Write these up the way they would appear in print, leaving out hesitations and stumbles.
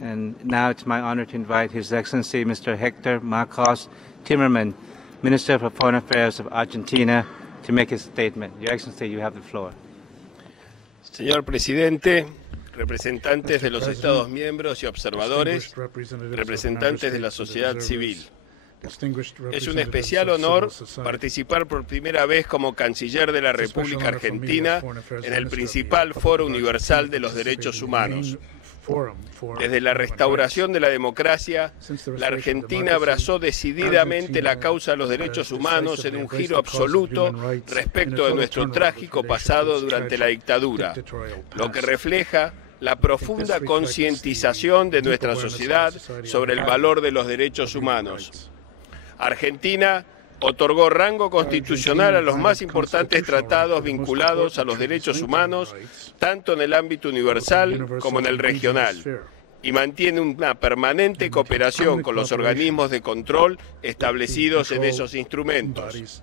And now it's my honor to invite His Excellency Mr. Hector Marcos Timmerman, Minister for Foreign Affairs of Argentina, to make his statement. Your Excellency, you have the floor. Señor Presidente, representantes de los Estados miembros y observadores, representantes de la sociedad civil. Es un especial honor participar por primera vez como canciller de la República Argentina en el principal foro universal de los derechos humanos. Desde la restauración de la democracia, la Argentina abrazó decididamente la causa de los derechos humanos en un giro absoluto respecto de nuestro trágico pasado durante la dictadura, lo que refleja la profunda concientización de nuestra sociedad sobre el valor de los derechos humanos. Argentina otorgó rango constitucional a los más importantes tratados vinculados a los derechos humanos, tanto en el ámbito universal como en el regional, y mantiene una permanente cooperación con los organismos de control establecidos en esos instrumentos.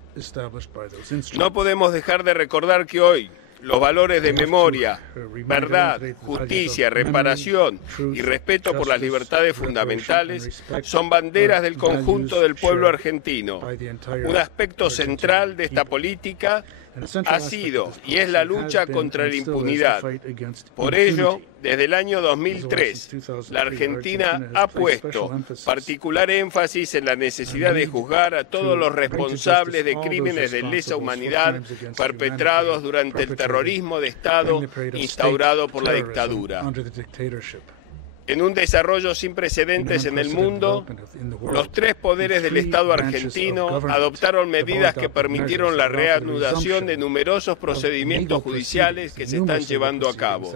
No podemos dejar de recordar que hoy los valores de memoria, verdad, justicia, reparación y respeto por las libertades fundamentales son banderas del conjunto del pueblo argentino. Un aspecto central de esta política ha sido y es la lucha contra la impunidad. Por ello, desde el año 2003, la Argentina ha puesto particular énfasis en la necesidad de juzgar a todos los responsables de crímenes de lesa humanidad perpetrados durante el terrorismo de Estado instaurado por la dictadura. En un desarrollo sin precedentes en el mundo, los tres poderes del Estado argentino adoptaron medidas que permitieron la reanudación de numerosos procedimientos judiciales que se están llevando a cabo.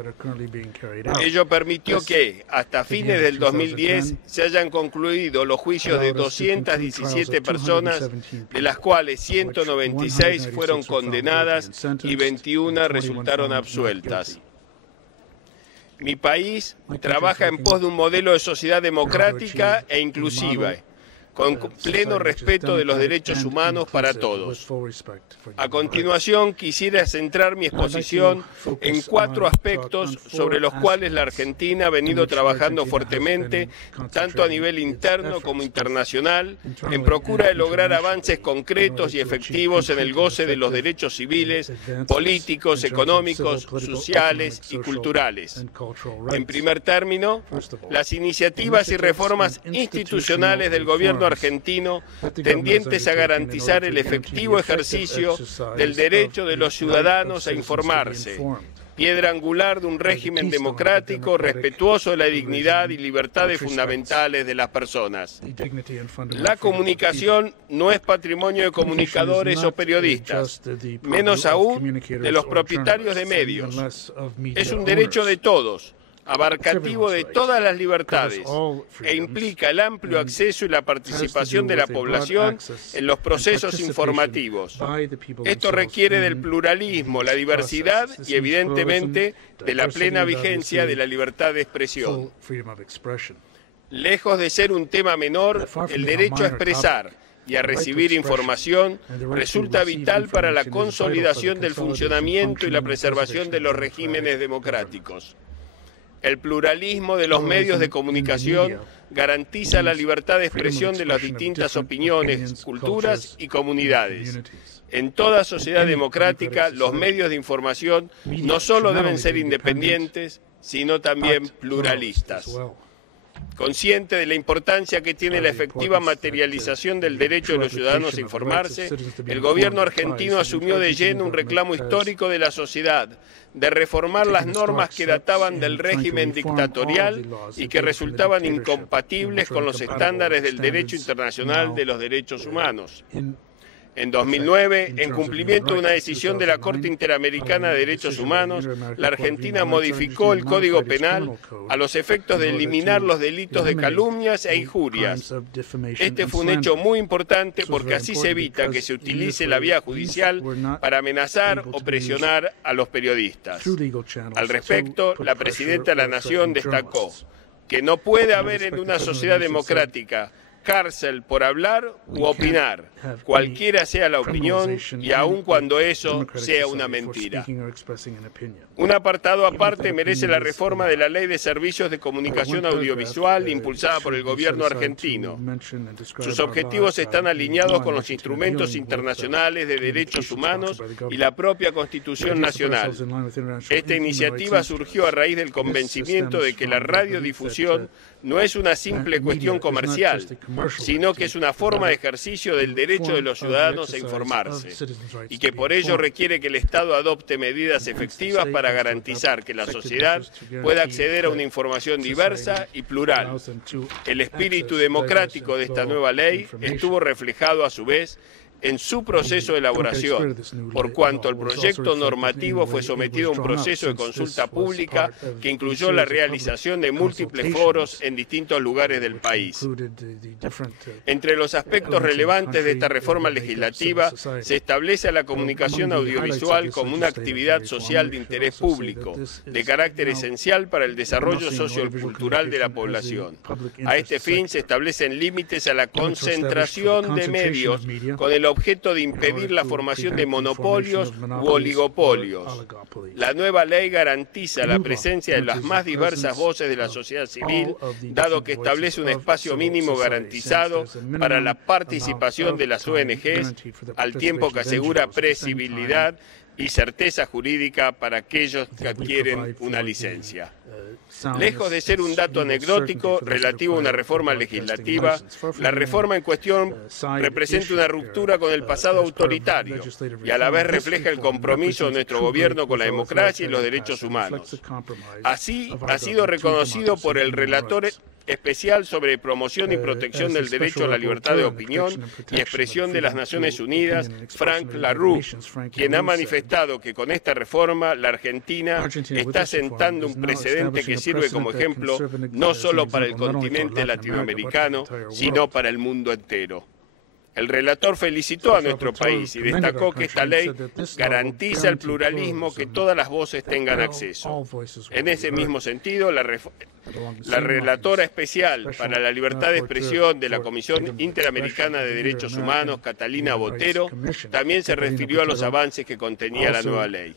Ello permitió que, hasta fines del 2010, se hayan concluido los juicios de 217 personas, de las cuales 196 fueron condenadas y 21 resultaron absueltas. Mi país trabaja en pos de un modelo de sociedad democrática e inclusiva, con pleno respeto de los derechos humanos para todos. A continuación, quisiera centrar mi exposición en 4 aspectos sobre los cuales la Argentina ha venido trabajando fuertemente, tanto a nivel interno como internacional, en procura de lograr avances concretos y efectivos en el goce de los derechos civiles, políticos, económicos, sociales y culturales. En primer término, las iniciativas y reformas institucionales del gobierno argentino tendientes a garantizar el efectivo ejercicio del derecho de los ciudadanos a informarse, piedra angular de un régimen democrático respetuoso de la dignidad y libertades fundamentales de las personas. La comunicación no es patrimonio de comunicadores o periodistas, menos aún de los propietarios de medios. Es un derecho de todos, abarcativo de todas las libertades, e implica el amplio acceso y la participación de la población en los procesos informativos. Esto requiere del pluralismo, la diversidad y, evidentemente, de la plena vigencia de la libertad de expresión. Lejos de ser un tema menor, el derecho a expresar y a recibir información resulta vital para la consolidación del funcionamiento y la preservación de los regímenes democráticos. El pluralismo de los medios de comunicación garantiza la libertad de expresión de las distintas opiniones, culturas y comunidades. En toda sociedad democrática, los medios de información no solo deben ser independientes, sino también pluralistas. Consciente de la importancia que tiene la efectiva materialización del derecho de los ciudadanos a informarse, el gobierno argentino asumió de lleno un reclamo histórico de la sociedad de reformar las normas que databan del régimen dictatorial y que resultaban incompatibles con los estándares del derecho internacional de los derechos humanos. En 2009, en cumplimiento de una decisión de la Corte Interamericana de Derechos Humanos, la Argentina modificó el Código Penal a los efectos de eliminar los delitos de calumnias e injurias. Este fue un hecho muy importante porque así se evita que se utilice la vía judicial para amenazar o presionar a los periodistas. Al respecto, la Presidenta de la Nación destacó que no puede haber en una sociedad democrática cárcel por hablar u opinar, cualquiera sea la opinión y aun cuando eso sea una mentira. Un apartado aparte merece la reforma de la Ley de Servicios de Comunicación Audiovisual impulsada por el gobierno argentino. Sus objetivos están alineados con los instrumentos internacionales de derechos humanos y la propia Constitución Nacional. Esta iniciativa surgió a raíz del convencimiento de que la radiodifusión no es una simple cuestión comercial, sino que es una forma de ejercicio del derecho de los ciudadanos a informarse, y que por ello requiere que el Estado adopte medidas efectivas para garantizar que la sociedad pueda acceder a una información diversa y plural. El espíritu democrático de esta nueva ley estuvo reflejado a su vez en su proceso de elaboración, por cuanto el proyecto normativo fue sometido a un proceso de consulta pública que incluyó la realización de múltiples foros en distintos lugares del país. Entre los aspectos relevantes de esta reforma legislativa se establece a la comunicación audiovisual como una actividad social de interés público, de carácter esencial para el desarrollo sociocultural de la población. A este fin se establecen límites a la concentración de medios con el objeto de impedir la formación de monopolios u oligopolios. La nueva ley garantiza la presencia de las más diversas voces de la sociedad civil, dado que establece un espacio mínimo garantizado para la participación de las ONGs, al tiempo que asegura previsibilidad y certeza jurídica para aquellos que adquieren una licencia. Lejos de ser un dato anecdótico relativo a una reforma legislativa, la reforma en cuestión representa una ruptura con el pasado autoritario y a la vez refleja el compromiso de nuestro gobierno con la democracia y los derechos humanos. Así, ha sido reconocido por el relator especial sobre promoción y protección del derecho a la libertad de opinión y expresión de las Naciones Unidas, Frank LaRue, quien ha manifestado que con esta reforma la Argentina está sentando un precedente que sirve como ejemplo no solo para el continente latinoamericano, sino para el mundo entero. El relator felicitó a nuestro país y destacó que esta ley garantiza el pluralismo, que todas las voces tengan acceso. En ese mismo sentido, la relatora especial para la libertad de expresión de la Comisión Interamericana de Derechos Humanos, Catalina Botero, también se refirió a los avances que contenía la nueva ley.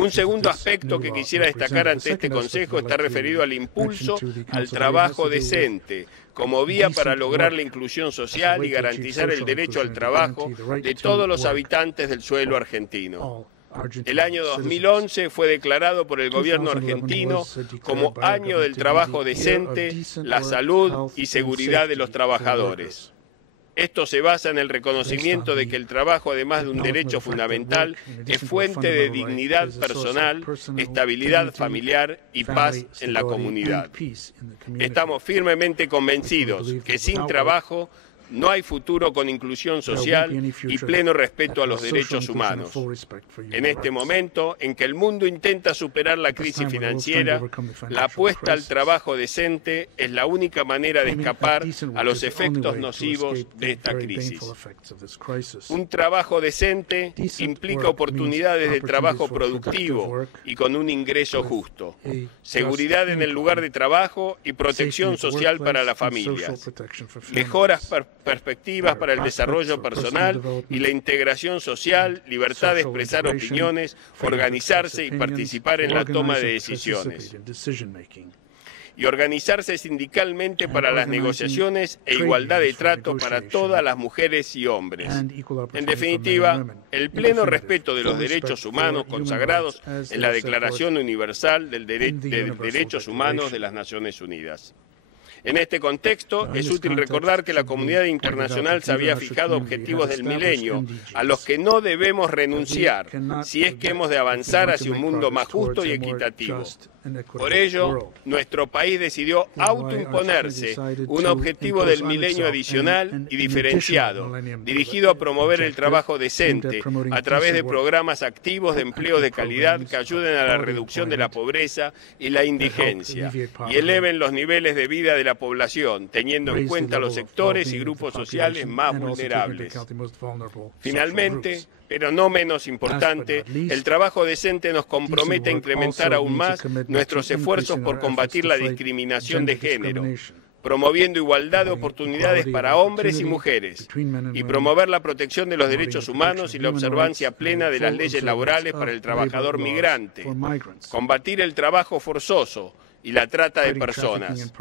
Un segundo aspecto que quisiera destacar ante este Consejo está referido al impulso al trabajo decente, como vía para lograr la inclusión social y garantizar el derecho al trabajo de todos los habitantes del suelo argentino. El año 2011 fue declarado por el gobierno argentino como Año del Trabajo Decente, la salud y seguridad de los trabajadores. Esto se basa en el reconocimiento de que el trabajo, además de un derecho fundamental, es fuente de dignidad personal, estabilidad familiar y paz en la comunidad. Estamos firmemente convencidos que sin trabajo no hay futuro con inclusión social y pleno respeto a los derechos humanos. En este momento en que el mundo intenta superar la crisis financiera, la apuesta al trabajo decente es la única manera de escapar a los efectos nocivos de esta crisis. Un trabajo decente implica oportunidades de trabajo productivo y con un ingreso justo, seguridad en el lugar de trabajo y protección social para las familias, mejoras perspectivas para el desarrollo personal y la integración social, libertad de expresar opiniones, organizarse y participar en la toma de decisiones, y organizarse sindicalmente para las negociaciones e igualdad de trato para todas las mujeres y hombres. En definitiva, el pleno respeto de los derechos humanos consagrados en la Declaración Universal de Derechos Humanos de las Naciones Unidas. En este contexto, es útil recordar que la comunidad internacional se había fijado objetivos del milenio, a los que no debemos renunciar si es que hemos de avanzar hacia un mundo más justo y equitativo. Por ello, nuestro país decidió autoimponerse un objetivo del milenio adicional y diferenciado, dirigido a promover el trabajo decente a través de programas activos de empleo de calidad que ayuden a la reducción de la pobreza y la indigencia y eleven los niveles de vida de la población, teniendo en cuenta los sectores y grupos sociales más vulnerables. Finalmente, pero no menos importante, el trabajo decente nos compromete a incrementar aún más nuestros esfuerzos por combatir la discriminación de género, promoviendo igualdad de oportunidades para hombres y mujeres, y promover la protección de los derechos humanos y la observancia plena de las leyes laborales para el trabajador migrante, combatir el trabajo forzoso y la trata de personas.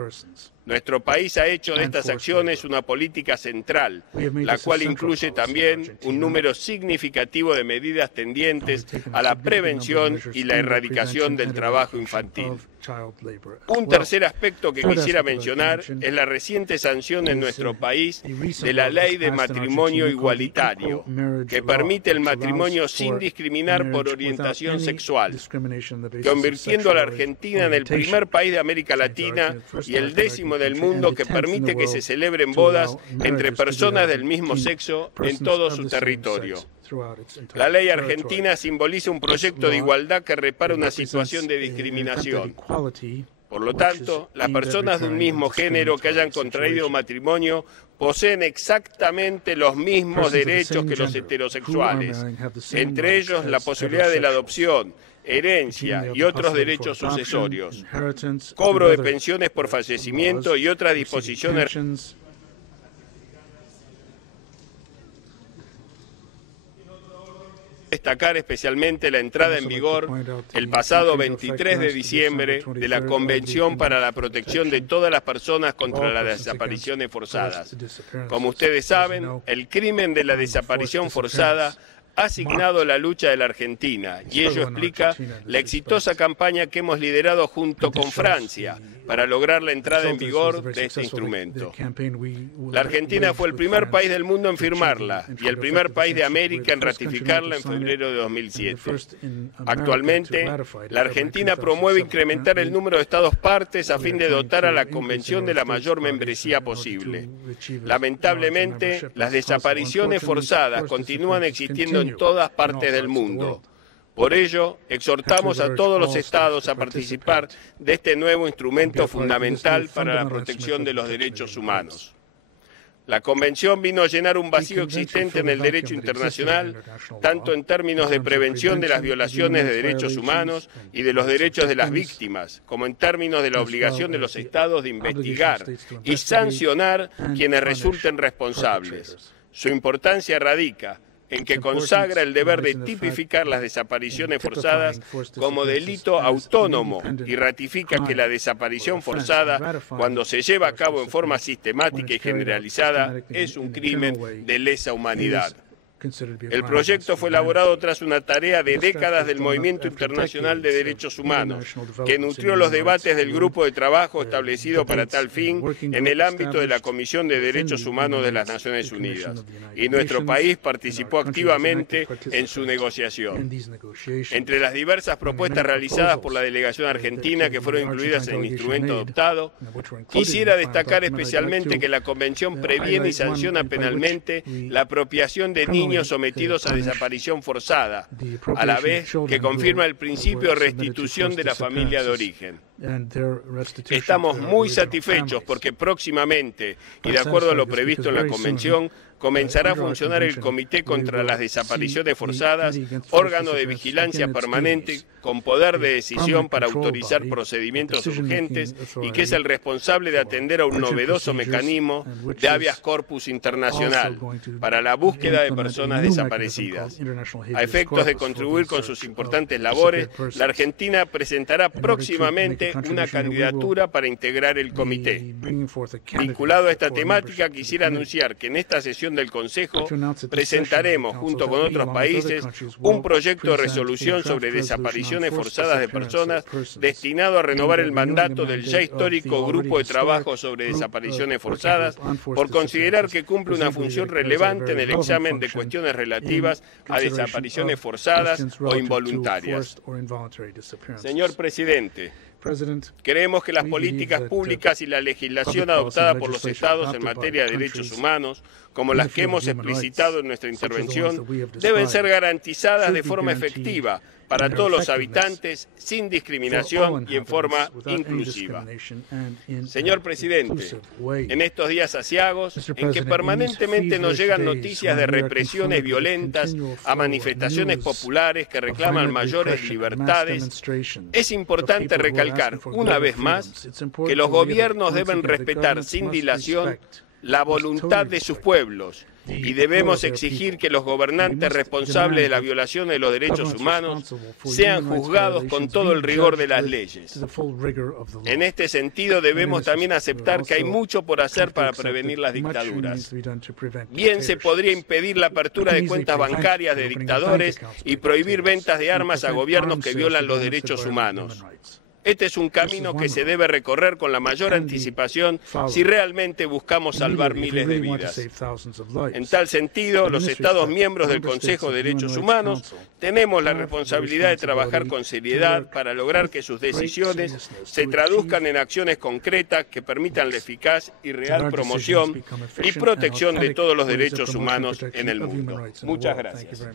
Nuestro país ha hecho de estas acciones una política central, la cual incluye también un número significativo de medidas tendientes a la prevención y la erradicación del trabajo infantil. Un tercer aspecto que quisiera mencionar es la reciente sanción en nuestro país de la Ley de Matrimonio Igualitario, que permite el matrimonio sin discriminar por orientación sexual, convirtiendo a la Argentina en el primer país de América Latina y el 10º del mundo que permite que se celebren bodas entre personas del mismo sexo en todo su territorio. La ley argentina simboliza un proyecto de igualdad que repara una situación de discriminación. Por lo tanto, las personas de un mismo género que hayan contraído matrimonio poseen exactamente los mismos derechos que los heterosexuales, entre ellos la posibilidad de la adopción, herencia y otros derechos sucesorios, cobro de pensiones por fallecimiento y otras disposiciones destacar especialmente la entrada en vigor el pasado 23 de diciembre de la Convención para la Protección de todas las personas contra las desapariciones forzadas. Como ustedes saben, el crimen de la desaparición forzada ha asignado la lucha de la Argentina y ello explica la exitosa campaña que hemos liderado junto con Francia para lograr la entrada en vigor de este instrumento. La Argentina fue el primer país del mundo en firmarla y el primer país de América en ratificarla en febrero de 2007. Actualmente, la Argentina promueve incrementar el número de Estados partes a fin de dotar a la Convención de la mayor membresía posible. Lamentablemente, las desapariciones forzadas continúan existiendo en todas partes del mundo. Por ello, exhortamos a todos los Estados a participar de este nuevo instrumento fundamental para la protección de los derechos humanos. La Convención vino a llenar un vacío existente en el derecho internacional, tanto en términos de prevención de las violaciones de derechos humanos y de los derechos de las víctimas, como en términos de la obligación de los Estados de investigar y sancionar quienes resulten responsables. Su importancia radica en que consagra el deber de tipificar las desapariciones forzadas como delito autónomo y ratifica que la desaparición forzada, cuando se lleva a cabo en forma sistemática y generalizada, es un crimen de lesa humanidad. El proyecto fue elaborado tras una tarea de décadas del Movimiento Internacional de Derechos Humanos, que nutrió los debates del grupo de trabajo establecido para tal fin en el ámbito de la Comisión de Derechos Humanos de las Naciones Unidas, y nuestro país participó activamente en su negociación. Entre las diversas propuestas realizadas por la delegación argentina que fueron incluidas en el instrumento adoptado, quisiera destacar especialmente que la Convención previene y sanciona penalmente la apropiación de niños sometidos a desaparición forzada, a la vez que confirma el principio de restitución de la familia de origen. Estamos muy satisfechos porque próximamente, y de acuerdo a lo previsto en la Convención, comenzará a funcionar el Comité contra las Desapariciones Forzadas, órgano de vigilancia permanente con poder de decisión para autorizar procedimientos urgentes y que es el responsable de atender a un novedoso mecanismo de habeas corpus internacional para la búsqueda de personas desaparecidas. A efectos de contribuir con sus importantes labores, la Argentina presentará próximamente una candidatura para integrar el comité. Vinculado a esta temática, quisiera anunciar que en esta sesión del Consejo presentaremos, junto con otros países, un proyecto de resolución sobre desapariciones forzadas de personas destinado a renovar el mandato del ya histórico Grupo de Trabajo sobre Desapariciones Forzadas por considerar que cumple una función relevante en el examen de cuestiones relativas a desapariciones forzadas o involuntarias. Señor Presidente, creemos que las políticas públicas y la legislación adoptada por los Estados en materia de derechos humanos, como las que hemos explicitado en nuestra intervención, deben ser garantizadas de forma efectiva para todos los habitantes, sin discriminación y en forma inclusiva. Señor presidente, en estos días aciagos, en que permanentemente nos llegan noticias de represiones violentas a manifestaciones populares que reclaman mayores libertades, es importante recalcar una vez más que los gobiernos deben respetar sin dilación la voluntad de sus pueblos y debemos exigir que los gobernantes responsables de la violación de los derechos humanos sean juzgados con todo el rigor de las leyes. En este sentido, debemos también aceptar que hay mucho por hacer para prevenir las dictaduras. Bien se podría impedir la apertura de cuentas bancarias de dictadores y prohibir ventas de armas a gobiernos que violan los derechos humanos. Este es un camino que se debe recorrer con la mayor anticipación si realmente buscamos salvar miles de vidas. En tal sentido, los Estados miembros del Consejo de Derechos Humanos tenemos la responsabilidad de trabajar con seriedad para lograr que sus decisiones se traduzcan en acciones concretas que permitan la eficaz y real promoción y protección de todos los derechos humanos en el mundo. Muchas gracias.